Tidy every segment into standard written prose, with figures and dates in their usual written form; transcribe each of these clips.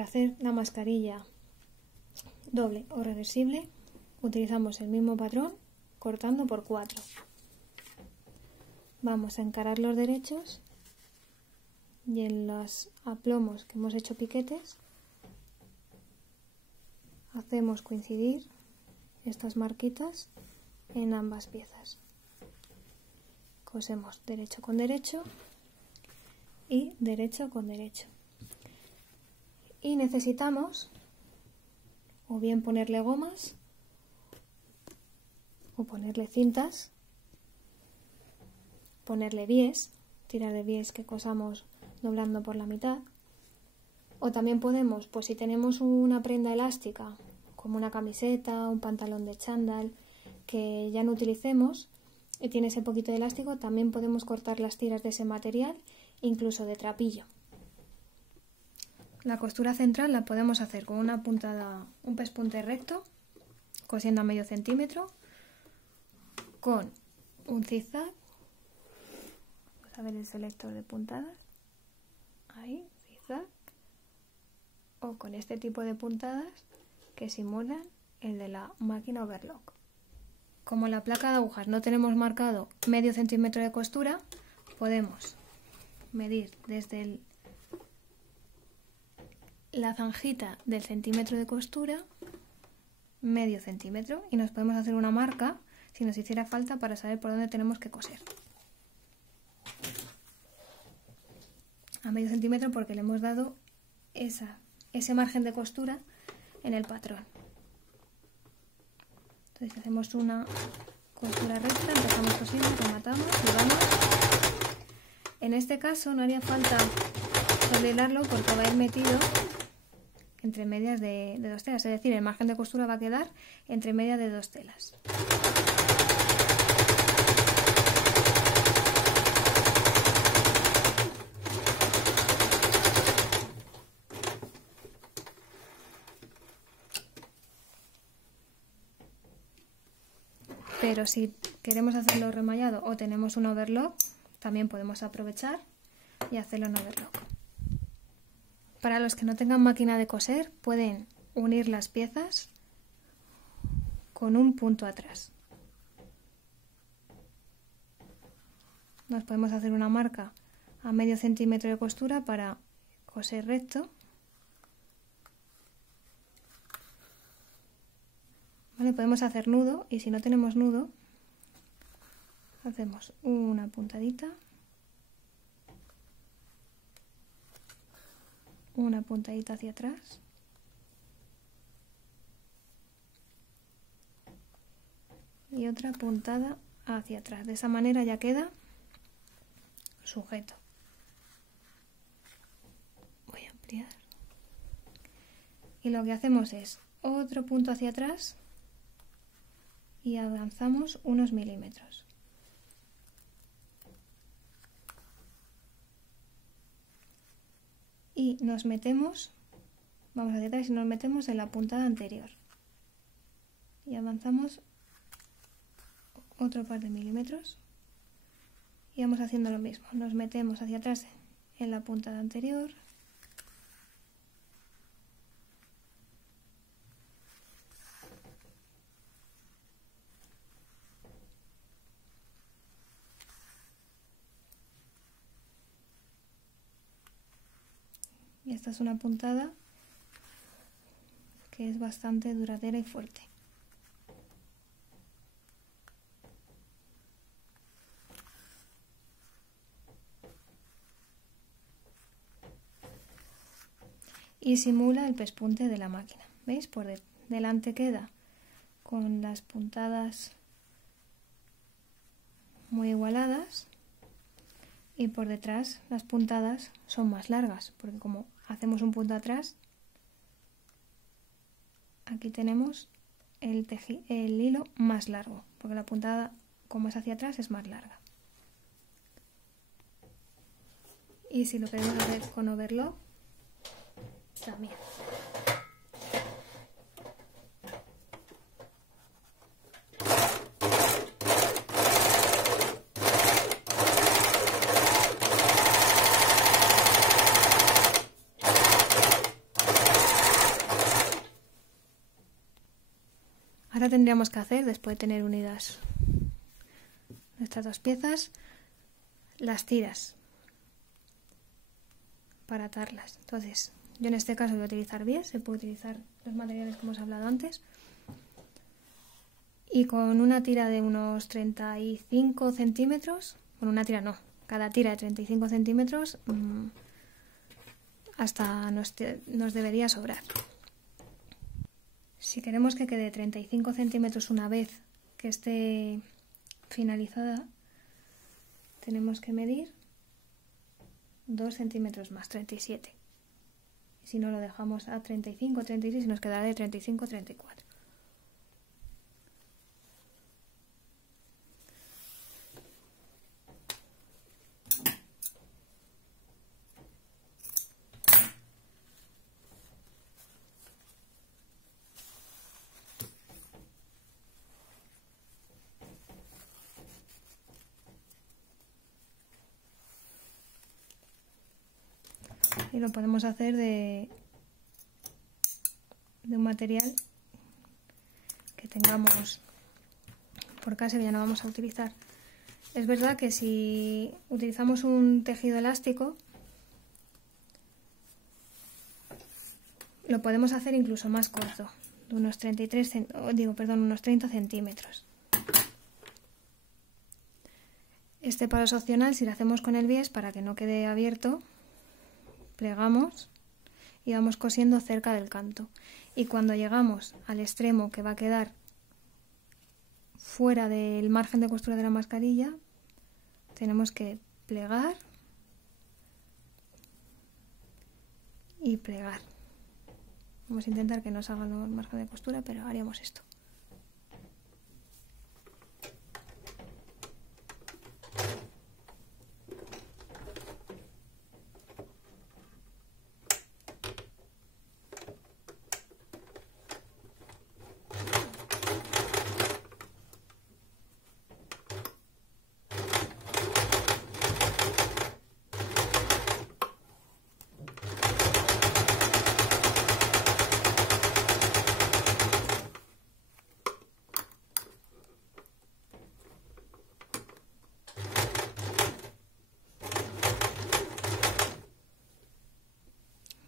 para hacer la mascarilla doble o reversible utilizamos el mismo patrón cortando por 4. Vamos a encarar los derechos y en los aplomos que hemos hecho piquetes hacemos coincidir estas marquitas en ambas piezas. Cosemos derecho con derecho y derecho con derecho. Y necesitamos o bien ponerle gomas o ponerle cintas, ponerle bies, tirar de bies que cosamos doblando por la mitad. O también podemos, pues si tenemos una prenda elástica, como una camiseta, un pantalón de chándal, que ya no utilicemos y tiene ese poquito de elástico, también podemos cortar las tiras de ese material, incluso de trapillo. La costura central la podemos hacer con una puntada, un pespunte recto, cosiendo a medio centímetro, con un zigzag. Vamos a ver el selector de puntadas, ahí, zigzag, o con este tipo de puntadas que simulan el de la máquina overlock. Como en la placa de agujas no tenemos marcado medio centímetro de costura, podemos medir desde la zanjita del centímetro de costura medio centímetro y nos podemos hacer una marca si nos hiciera falta para saber por dónde tenemos que coser. A medio centímetro porque le hemos dado ese margen de costura en el patrón. Entonces hacemos una costura recta, empezamos cosiendo, rematamos y vamos. En este caso no haría falta doblarlo porque va a ir metido entre medias de 2 telas, es decir, el margen de costura va a quedar entre medias de 2 telas. Pero si queremos hacerlo remallado o tenemos un overlock, también podemos aprovechar y hacerlo en overlock. Para los que no tengan máquina de coser, pueden unir las piezas con un punto atrás. Nos podemos hacer una marca a medio centímetro de costura para coser recto. Vale, podemos hacer nudo y si no tenemos nudo, hacemos una puntadita, una puntadita hacia atrás y otra puntada hacia atrás. De esa manera ya queda sujeto. Voy a ampliar. Y lo que hacemos es otro punto hacia atrás y avanzamos unos milímetros. Y nos metemos, vamos hacia atrás y nos metemos en la puntada anterior. Y avanzamos otro par de milímetros. Y vamos haciendo lo mismo. Nos metemos hacia atrás en la puntada anterior. Y esta es una puntada que es bastante duradera y fuerte. Y simula el pespunte de la máquina. ¿Veis? Por delante queda con las puntadas muy igualadas y por detrás las puntadas son más largas, porque como hacemos un punto atrás, aquí tenemos el hilo más largo, porque la puntada, como es hacia atrás, es más larga. Y si lo queremos hacer con overlock, también. Ahora tendríamos que hacer, después de tener unidas estas dos piezas, las tiras para atarlas. Entonces, yo en este caso voy a utilizar bies, se puede utilizar los materiales que hemos hablado antes. Y con una tira de unos 35 centímetros, bueno, una tira no, cada tira de 35 centímetros hasta nos debería sobrar. Si queremos que quede 35 centímetros una vez que esté finalizada, tenemos que medir 2 centímetros más, 37. Si no, lo dejamos a 35, 36 y nos quedará de 35 a 34. Y lo podemos hacer de un material que tengamos por casa, que ya no vamos a utilizar. Es verdad que si utilizamos un tejido elástico, lo podemos hacer incluso más corto, de unos 30 centímetros. Este palo es opcional. Si lo hacemos con el bies, para que no quede abierto, plegamos y vamos cosiendo cerca del canto, y cuando llegamos al extremo que va a quedar fuera del margen de costura de la mascarilla, tenemos que plegar y plegar. Vamos a intentar que no salga el margen de costura, pero haríamos esto.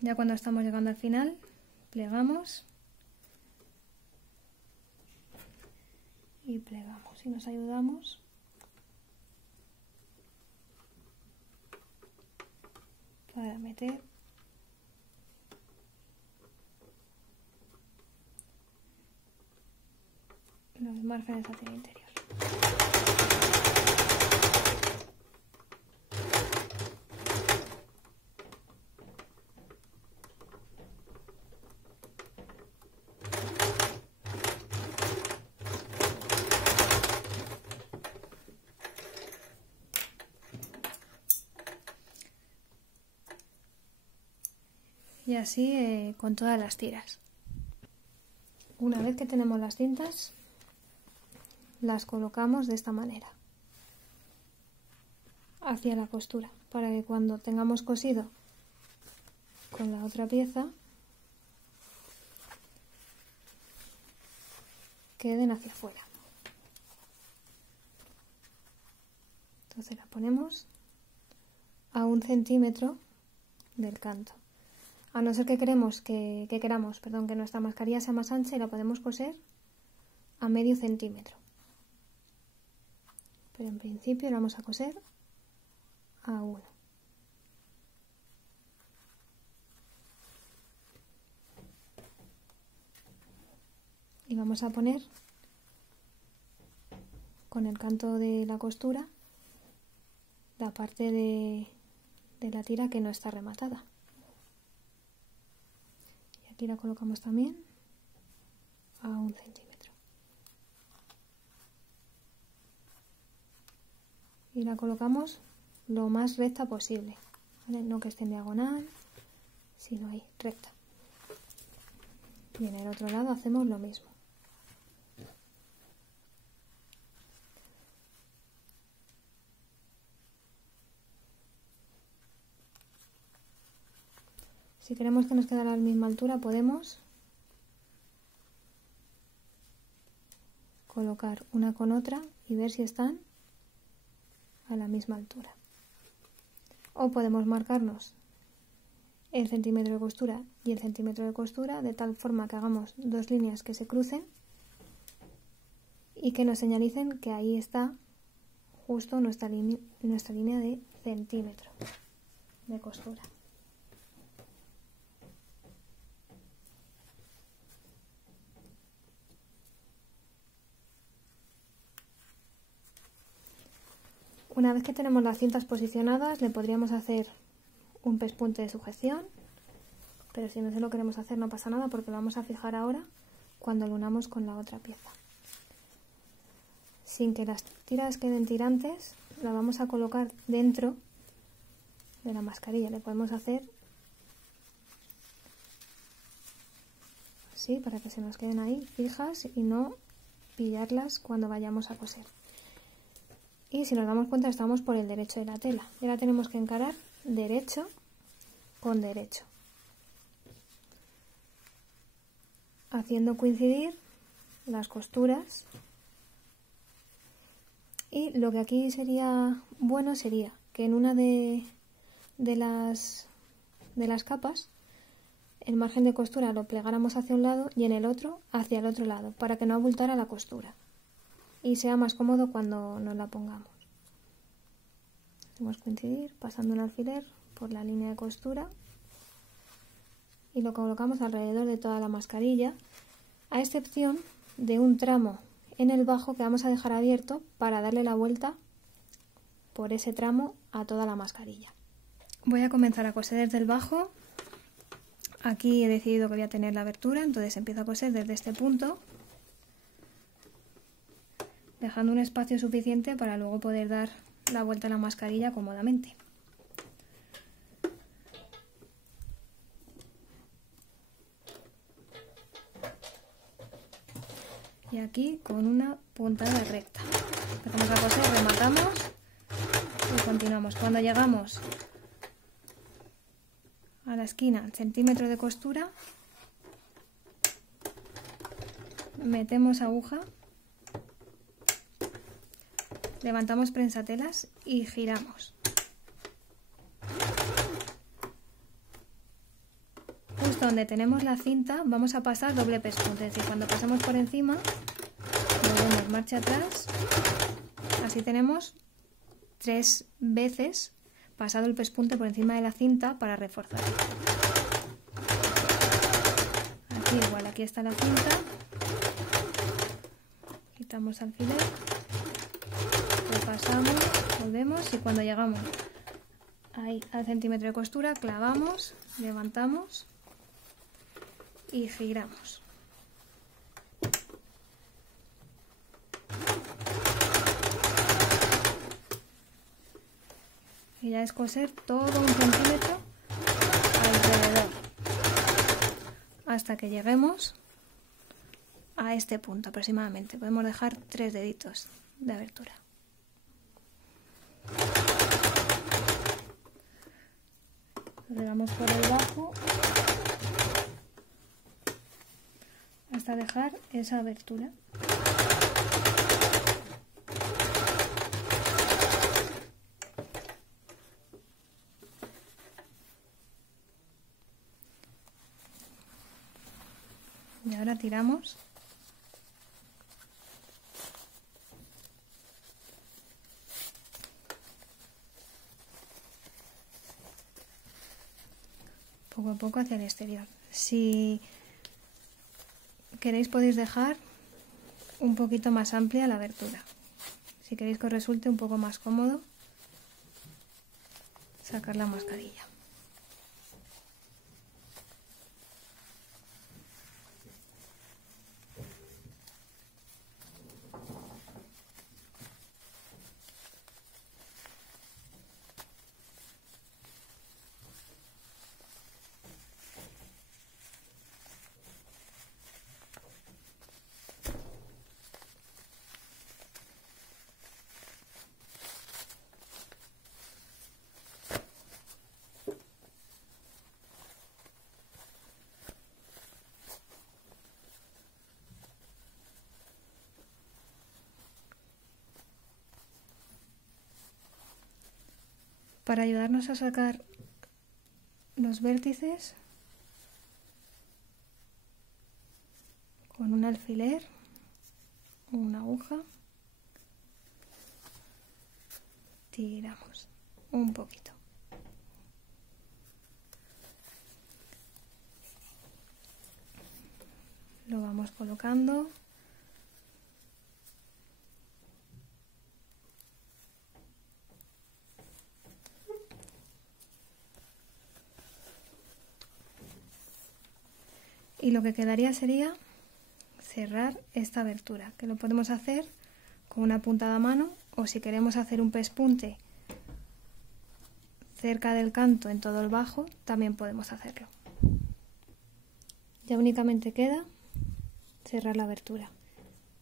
Ya cuando estamos llegando al final, plegamos y plegamos y nos ayudamos para meter los márgenes hacia el interior. Y así con todas las tiras. Una vez que tenemos las cintas, las colocamos de esta manera hacia la costura, para que cuando tengamos cosido con la otra pieza queden hacia afuera. Entonces la ponemos a 1 centímetro del canto. A no ser que queramos que nuestra mascarilla sea más ancha, y la podemos coser a medio centímetro. Pero en principio la vamos a coser a 1. Y vamos a poner con el canto de la costura la parte de la tira que no está rematada. Y aquí la colocamos también a 1 centímetro. Y la colocamos lo más recta posible, ¿vale? No que esté en diagonal, sino ahí, recta. Y en el otro lado hacemos lo mismo. Si queremos que nos quede a la misma altura, podemos colocar una con otra y ver si están a la misma altura. O podemos marcarnos el centímetro de costura y el centímetro de costura de tal forma que hagamos dos líneas que se crucen y que nos señalicen que ahí está justo nuestra línea de centímetro de costura. Una vez que tenemos las cintas posicionadas, le podríamos hacer un pespunte de sujeción, pero si no se lo queremos hacer no pasa nada porque lo vamos a fijar ahora cuando lo unamos con la otra pieza. Sin que las tiras queden tirantes, la vamos a colocar dentro de la mascarilla. Le podemos hacer así para que se nos queden ahí fijas y no pillarlas cuando vayamos a coser. Y si nos damos cuenta estamos por el derecho de la tela. Y ahora tenemos que encarar derecho con derecho, haciendo coincidir las costuras. Y lo que aquí sería bueno sería que en una de las capas el margen de costura lo plegáramos hacia un lado y en el otro hacia el otro lado, para que no abultara la costura y sea más cómodo cuando nos la pongamos. Hacemos coincidir pasando un alfiler por la línea de costura y lo colocamos alrededor de toda la mascarilla, a excepción de un tramo en el bajo que vamos a dejar abierto para darle la vuelta por ese tramo a toda la mascarilla. Voy a comenzar a coser desde el bajo. Aquí he decidido que voy a tener la abertura, entonces empiezo a coser desde este punto, dejando un espacio suficiente para luego poder dar la vuelta a la mascarilla cómodamente. Y aquí con una puntada recta empezamos a coser, rematamos y continuamos. Cuando llegamos a la esquina, al centímetro de costura, metemos aguja, levantamos prensatelas y giramos. Justo donde tenemos la cinta vamos a pasar doble pespunte, es decir, cuando pasamos por encima volvemos marcha atrás, así tenemos 3 veces pasado el pespunte por encima de la cinta para reforzar. Aquí igual, aquí está la cinta, quitamos alfiler, repasamos, volvemos y cuando llegamos ahí al centímetro de costura clavamos, levantamos y giramos. Y ya es coser todo 1 centímetro alrededor hasta que lleguemos a este punto aproximadamente. Podemos dejar 3 deditos de abertura. Llegamos por el bajo hasta dejar esa abertura. Y ahora tiramos poco a poco hacia el exterior. Si queréis podéis dejar un poquito más amplia la abertura. Si queréis que os resulte un poco más cómodo sacar la mascarilla. Para ayudarnos a sacar los vértices, con un alfiler o una aguja tiramos un poquito. Lo vamos colocando. Y lo que quedaría sería cerrar esta abertura, que lo podemos hacer con una puntada a mano, o si queremos hacer un pespunte cerca del canto en todo el bajo, también podemos hacerlo. Ya únicamente queda cerrar la abertura.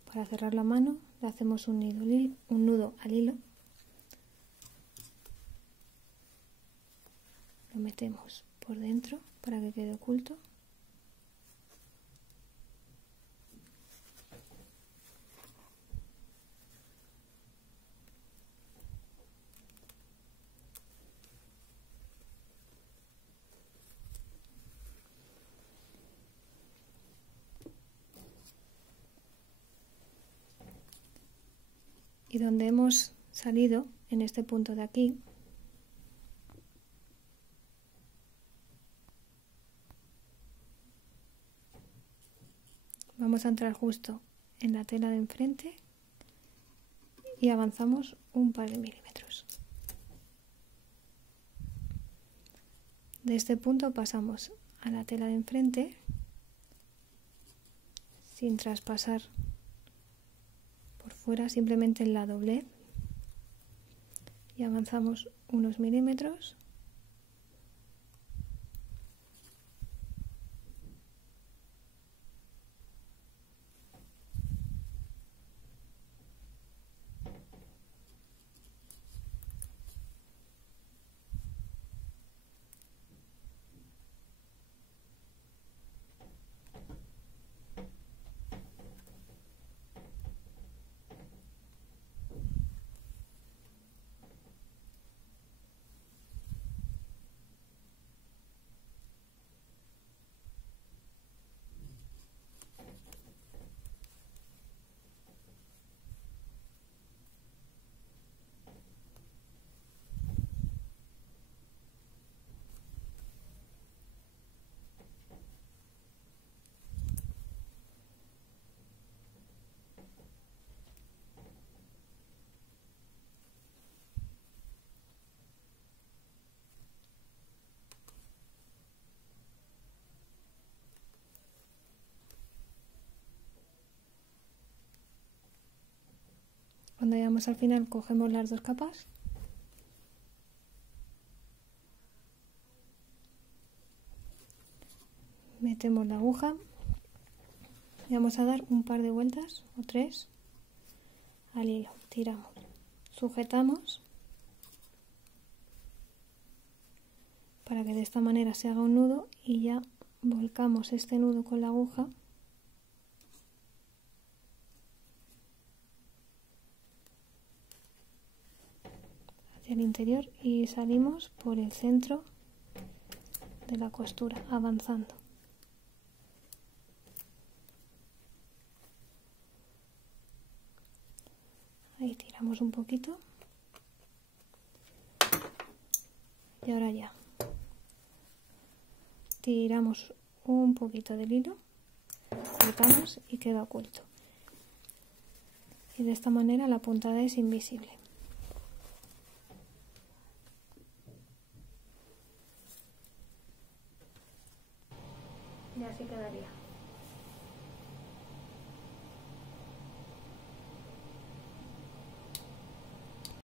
Para cerrar la mano le hacemos un nudo al hilo, lo metemos por dentro para que quede oculto. Y donde hemos salido, en este punto de aquí, vamos a entrar justo en la tela de enfrente y avanzamos un par de milímetros. De este punto pasamos a la tela de enfrente sin traspasar por fuera, simplemente en la doblez, y avanzamos unos milímetros. Cuando llegamos al final cogemos las dos capas metemos la aguja y vamos a dar un par de vueltas o 3 al hilo, tiramos, sujetamos para que de esta manera se haga un nudo y ya volcamos este nudo con la aguja hacia el interior y salimos por el centro de la costura avanzando. Ahí tiramos un poquito y ahora ya tiramos un poquito del hilo, cortamos y queda oculto, y de esta manera la puntada es invisible. Y así quedaría.